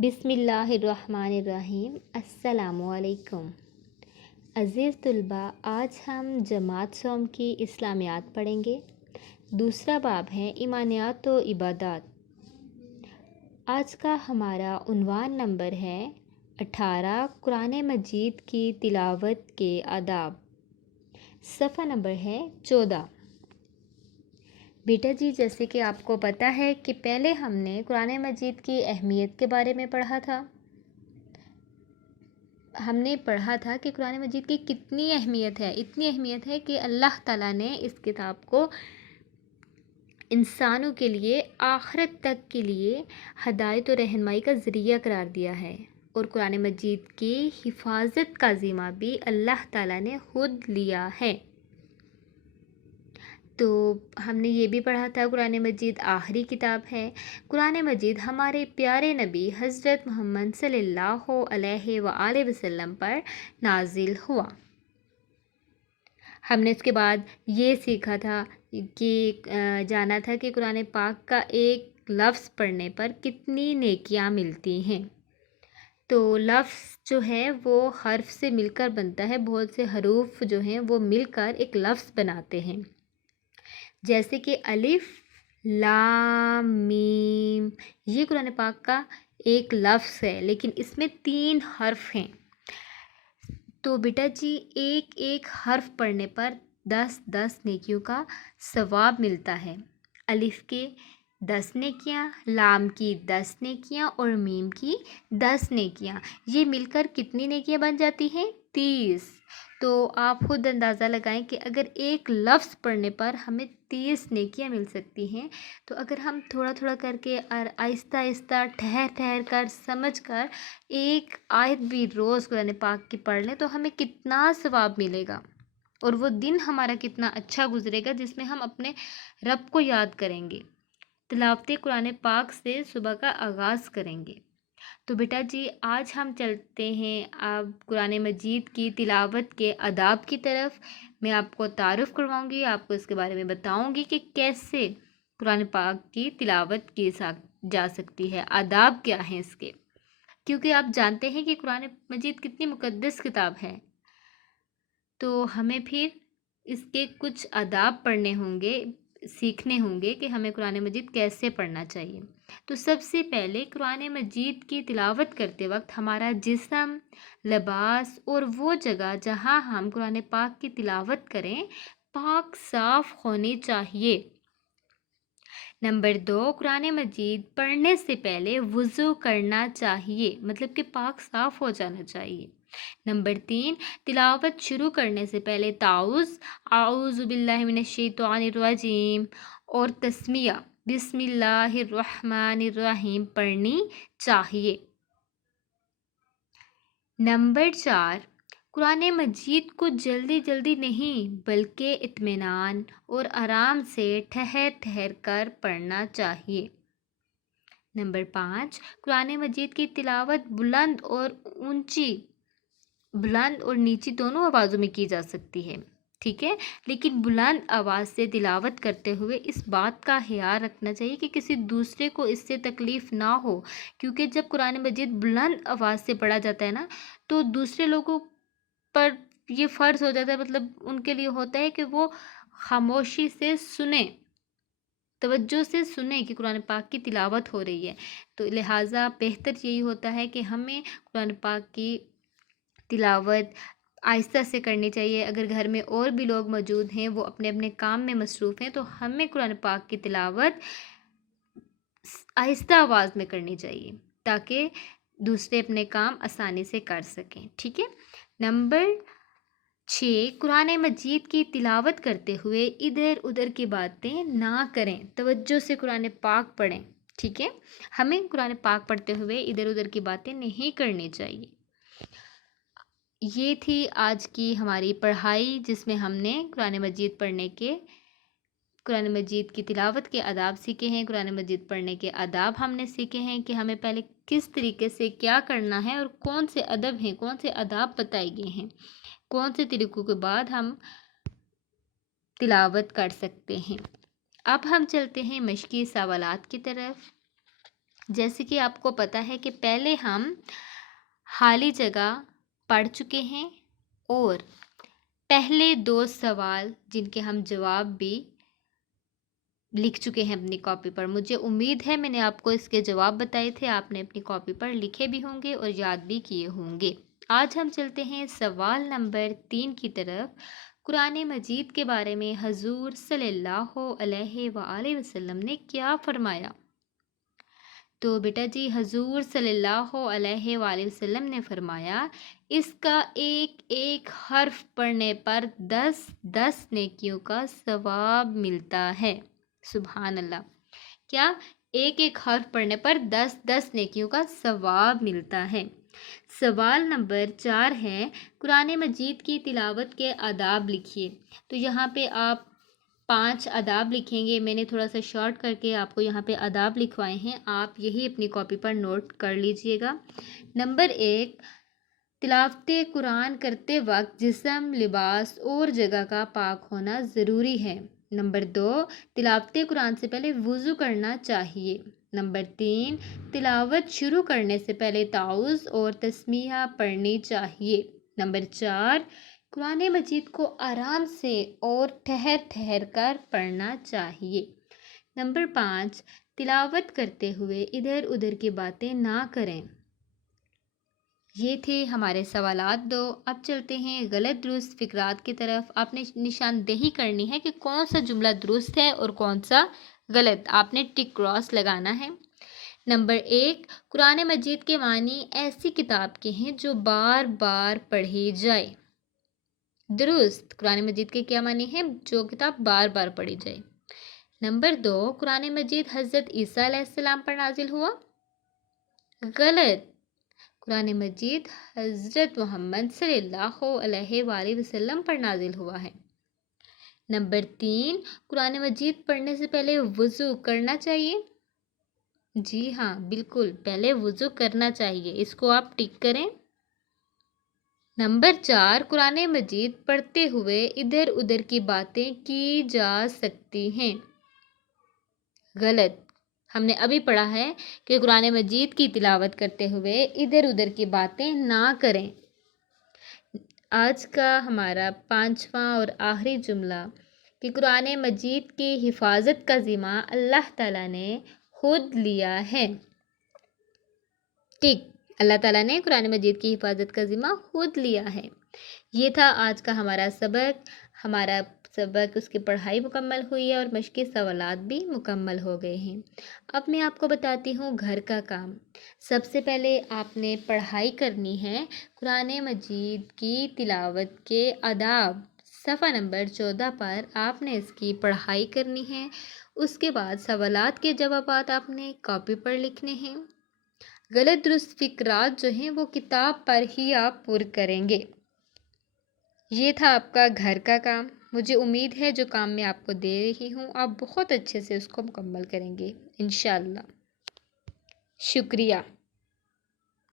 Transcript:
بسم اللہ الرحمن الرحیم۔ السلام علیکم عزیز طلباء، آج ہم جماعت صوم کی اسلامیات پڑھیں گے۔ دوسرا باب ہے ایمانیات و عبادات۔ آج کا ہمارا عنوان نمبر ہے 18، قرآن مجید کی تلاوت کے آداب۔ صفحہ نمبر ہے 14۔ بیٹا جی، جیسے کہ آپ کو پتہ ہے کہ پہلے ہم نے قرآن مجید کی اہمیت کے بارے میں پڑھا تھا۔ ہم نے پڑھا تھا کہ قرآن مجید کی کتنی اہمیت ہے، اتنی اہمیت ہے کہ اللہ تعالیٰ نے اس کتاب کو انسانوں کے لیے آخرت تک کے لیے ہدایت و رہنمائی کا ذریعہ قرار دیا ہے، اور قرآن مجید کی حفاظت کا ذمہ بھی اللہ تعالیٰ نے خود لیا ہے۔ تو ہم نے یہ بھی پڑھا تھا قرآن مجید آخری کتاب ہے۔ قرآن مجید ہمارے پیارے نبی حضرت محمد صلی اللہ علیہ وآلہ وسلم پر نازل ہوا۔ ہم نے اس کے بعد یہ سیکھا تھا کہ جانا تھا کہ قرآن پاک کا ایک لفظ پڑھنے پر کتنی نیکیاں ملتی ہیں۔ تو لفظ جو ہے وہ حرف سے مل کر بنتا ہے، بہت سے حروف جو ہیں وہ مل کر ایک لفظ بناتے ہیں، جیسے کہ الف، لام، میم۔ یہ قرآن پاک کا ایک لفظ ہے، لیکن اس میں 3 حرف ہیں۔ تو بیٹا جی، ایک ایک حرف پڑھنے پر 10 نیکیوں کا ثواب ملتا ہے۔ الف کے 10 نیکیاں، لام کی 10 نیکیاں اور میم کی 10 نیکیاں۔ یہ مل کر کتنی نیکیاں بن جاتی ہیں؟ 30۔ تو آپ خود اندازہ لگائیں کہ اگر ایک لفظ پڑھنے پر ہمیں 30 نیکیاں مل سکتی ہیں، تو اگر ہم تھوڑا تھوڑا کر کے اور آہستہ آہستہ ٹھہر کر سمجھ کر ایک آیت بھی روز قرآن پاک کی پڑھ لیں تو ہمیں کتنا ثواب ملے گا، اور وہ دن ہمارا کتنا اچھا گزرے گا جس میں ہم اپنے رب کو یاد کریں گے، تلاوت قرآن پاک سے صبح کا آغاز کریں گے۔ تو بیٹا جی، آج ہم چلتے ہیں اب قرآن مجید کی تلاوت کے آداب کی طرف۔ میں آپ کو تعارف کرواؤں گی، آپ کو اس کے بارے میں بتاؤں گی کہ کیسے قرآن پاک کی تلاوت کی جا سکتی ہے، آداب کیا ہیں اس کے، کیونکہ آپ جانتے ہیں کہ قرآن مجید کتنی مقدس کتاب ہے، تو ہمیں پھر اس کے کچھ آداب پڑھنے ہوں گے، سیکھنے ہوں گے کہ ہمیں قرآن مجید کیسے پڑھنا چاہیے۔ تو سب سے پہلے قرآن مجید کی تلاوت کرتے وقت ہمارا جسم، لباس اور وہ جگہ جہاں ہم قرآن پاک کی تلاوت کریں پاک صاف ہونی چاہیے۔ نمبر 2، قرآن مجید پڑھنے سے پہلے وضو کرنا چاہیے، مطلب کہ پاک صاف ہو جانا چاہیے۔ نمبر 3، تلاوت شروع کرنے سے پہلے تعوذ، اعوذ باللہ من الشیطان الرجیم اور تسمیہ بسم اللہ الرحمن الرحیم پڑھنی چاہیے۔ نمبر 4، قرآن مجید کو جلدی نہیں بلکہ اطمینان اور آرام سے ٹھہر کر پڑھنا چاہیے۔ نمبر 5، قرآن مجید کی تلاوت بلند اور نیچی دونوں آوازوں میں کی جا سکتی ہے، ٹھیک ہے، لیکن بلند آواز سے تلاوت کرتے ہوئے اس بات کا خیال رکھنا چاہیے کہ کسی دوسرے کو اس سے تکلیف نہ ہو، کیونکہ جب قرآن مجید بلند آواز سے پڑھا جاتا ہے نا، تو دوسرے لوگوں پر یہ فرض ہو جاتا ہے، مطلب ان کے لیے ہوتا ہے کہ وہ خاموشی سے سنیں، توجہ سے سنیں کہ قرآن پاک کی تلاوت ہو رہی ہے۔ تو لہٰذا بہتر یہی ہوتا ہے کہ ہمیں قرآن پاک کی تلاوت آہستہ سے کرنی چاہیے۔ اگر گھر میں اور بھی لوگ موجود ہیں، وہ اپنے اپنے کام میں مصروف ہیں، تو ہمیں قرآن پاک کی تلاوت آہستہ آواز میں کرنی چاہیے تاکہ دوسرے اپنے کام آسانی سے کر سکیں، ٹھیک ہے۔ نمبر 6، قرآن مجید کی تلاوت کرتے ہوئے ادھر ادھر کی باتیں نہ کریں، توجہ سے قرآن پاک پڑھیں، ٹھیک ہے۔ ہمیں قرآن پاک پڑھتے ہوئے ادھر ادھر کی باتیں نہیں کرنی چاہیے۔ یہ تھی آج کی ہماری پڑھائی، جس میں ہم نے قرآن مجید کی تلاوت کے آداب سیکھے ہیں، قرآن مجید پڑھنے کے آداب ہم نے سیکھے ہیں کہ ہمیں پہلے کس طریقے سے کیا کرنا ہے، اور کون سے ادب ہیں، کون سے آداب بتائے گئے ہیں، کون سے طریقوں کے بعد ہم تلاوت کر سکتے ہیں۔ اب ہم چلتے ہیں مشقی سوالات کی طرف۔ جیسے کہ آپ کو پتہ ہے کہ پہلے ہم خالی جگہ پڑھ چکے ہیں اور پہلے 2 سوال جن کے ہم جواب بھی لکھ چکے ہیں اپنی کاپی پر۔ مجھے امید ہے میں نے آپ کو اس کے جواب بتائے تھے، آپ نے اپنی کاپی پر لکھے بھی ہوں گے اور یاد بھی کیے ہوں گے۔ آج ہم چلتے ہیں سوال نمبر 3 کی طرف۔ قرآن مجید کے بارے میں حضور صلی اللہ علیہ وآلہ وسلم نے کیا فرمایا؟ تو بیٹا جی حضور صلی اللہ علیہ وآلہ وسلم نے فرمایا، اس کا ایک ایک حرف پڑھنے پر 10 نیکیوں کا ثواب ملتا ہے۔ سبحان اللہ! کیا؟ ایک ایک حرف پڑھنے پر 10 نیکیوں کا ثواب ملتا ہے۔ سوال نمبر 4 ہے، قرآن مجید کی تلاوت کے آداب لکھیے۔ تو یہاں پہ آپ 5 آداب لکھیں گے۔ میں نے تھوڑا سا شارٹ کر کے آپ کو یہاں پہ آداب لکھوائے ہیں، آپ یہی اپنی کاپی پر نوٹ کر لیجئے گا۔ نمبر 1، تلاوت قرآن کرتے وقت جسم، لباس اور جگہ کا پاک ہونا ضروری ہے۔ نمبر 2، تلاوت قرآن سے پہلے وضو کرنا چاہیے۔ نمبر 3، تلاوت شروع کرنے سے پہلے تعوذ اور تسمیہ پڑھنی چاہیے۔ نمبر 4، قرآن مجید کو آرام سے اور ٹھہر ٹھہر کر پڑھنا چاہیے۔ نمبر 5، تلاوت کرتے ہوئے ادھر ادھر کی باتیں نہ کریں۔ یہ تھے ہمارے سوالات 2۔ اب چلتے ہیں غلط درست فقرات کی طرف۔ آپ نے نشاندہی کرنی ہے کہ کون سا جملہ درست ہے اور کون سا غلط، آپ نے ٹک کراس لگانا ہے۔ نمبر 1، قرآن مجید کے معنی ایسی کتاب کے ہیں جو بار بار پڑھی جائے۔ درست، قرآن مجید کے کیا معنی ہیں؟ جو کتاب بار بار پڑھی جائے۔ نمبر 2، قرآن مجید حضرت عیسیٰ علیہ السلام پر نازل ہوا۔ غلط، قرآن مجید حضرت محمد صلی اللہ علیہ وآلہ وسلم پر نازل ہوا ہے۔ نمبر 3، قرآن مجید پڑھنے سے پہلے وضو کرنا چاہیے۔ جی ہاں، بالکل، پہلے وضو کرنا چاہیے، اس کو آپ ٹک کریں۔ نمبر 4، قرآن مجید پڑھتے ہوئے ادھر ادھر کی باتیں کی جا سکتی ہیں۔ غلط، ہم نے ابھی پڑھا ہے کہ قرآن مجید کی تلاوت کرتے ہوئے ادھر ادھر کی باتیں نہ کریں۔ آج کا ہمارا 5واں اور آخری جملہ کہ قرآن مجید کی حفاظت کا ذمہ اللہ تعالیٰ نے خود لیا ہے۔ ٹھیک، اللہ تعالیٰ نے قرآن مجید کی حفاظت کا ذمہ خود لیا ہے۔ یہ تھا آج کا ہمارا سبق۔ ہمارا سبق اس کی پڑھائی مکمل ہوئی ہے اور مشقی سوالات بھی مکمل ہو گئے ہیں۔ اب میں آپ کو بتاتی ہوں گھر کا کام۔ سب سے پہلے آپ نے پڑھائی کرنی ہے قرآن مجید کی تلاوت کے آداب۔ صفحہ نمبر 14 پر آپ نے اس کی پڑھائی کرنی ہے۔ اس کے بعد سوالات کے جوابات آپ نے کاپی پر لکھنے ہیں۔ غلط درست فقرات جو ہیں وہ کتاب پر ہی آپ پر کریں گے۔ یہ تھا آپ کا گھر کا کام۔ مجھے امید ہے جو کام میں آپ کو دے رہی ہوں آپ بہت اچھے سے اس کو مکمل کریں گے انشاءاللہ۔ شکریہ۔